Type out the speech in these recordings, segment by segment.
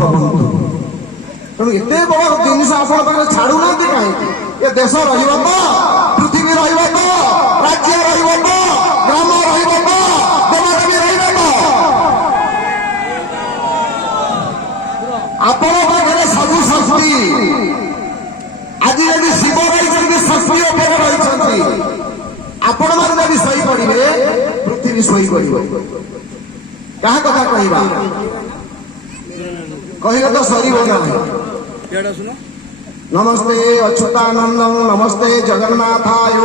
भवन्तु। तेणु एते बड़ जिनिस आपण पाखे छाड़ूना कहीं ये देश रही पृथ्वी रही राज्य रही ग्राम रही देवदेवी रही आपण पाखे सबू शक्ति आज यदि शिव रही शक्ति उपर रही आपण मैंने शई पड़े पृथ्वी शई पड़ क्या कथा कहवा कहले तो सर ना। नमस्ते अच्युतानंदं नमस्ते जगन्नाथाय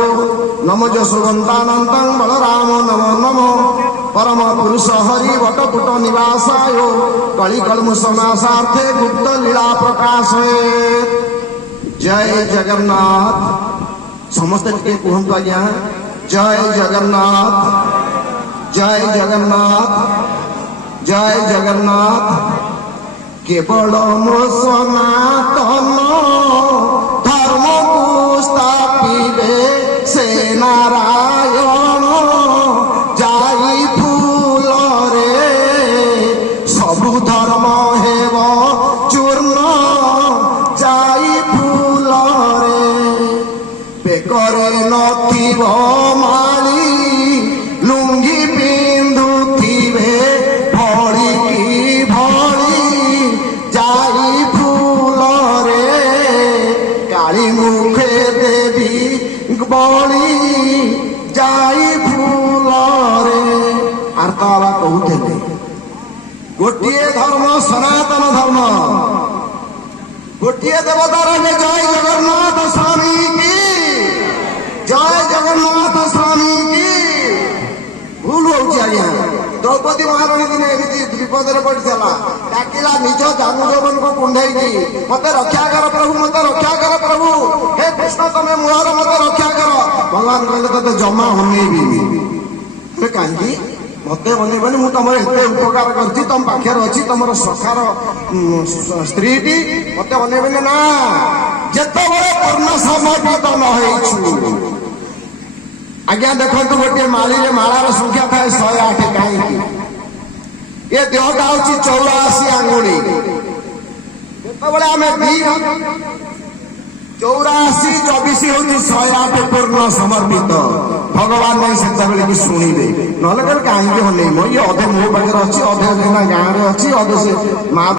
नमो जसवंतानंदं बलराम नमो नमो परम पुरुष हरि वटपुट निवासाय कलिकल्मुषनाशार्थे गुप्त लीला प्रकाशे। जय जगन्नाथ समस्त टिके कहतु आज्ञा जय जगन्नाथ जय जगन्नाथ जय जगन्नाथ। केवल मो सनातन धर्म को स्थापिबे से नारायण जाई फूल रे सबु धर्म हेव चूर्ण जाई फूल रे बेकरे नथिब माली लुंगी पिंधुथिबे भଳି की भଳି जाई फूल रे काली मुखे देवी बड़ी जाई फूल रे। आर्तावा कहते गोटे धर्म सनातन धर्म गोटे देवतार जय जगन्नाथ स्वामी की जय जगन्नाथ स्वामी की। भूल हो आज्ञा द्रौपदी महाराणी दिन एमती विपद पड़ा डाकिला निज जानू जौवन को कुंडई मत रक्षा कर प्रभु मत रक्षा कर प्रभु हे कृष्ण तमें मूल मत रक्षा कर। भगवान कहले ते जमा हमें कहीं मत बनइबनी मु तुम एत उपकार कर तुम पाखे अच्छी तुम सखार स्त्री मत बनइबनी ना जिते पूर्ण समर्पित न आज्ञा देखो गोटे माली मालार संख्या थाए 108 कहीं ये देहटा हूँ 84 आंगुली जो आम 84 24 हूँ 108 पूर्ण समर्पित भगवान नहीं से कि शुणे ना कहीं हन ये अधे मो पाखे अच्छी अधे गाँव में अच्छी अधे से माँ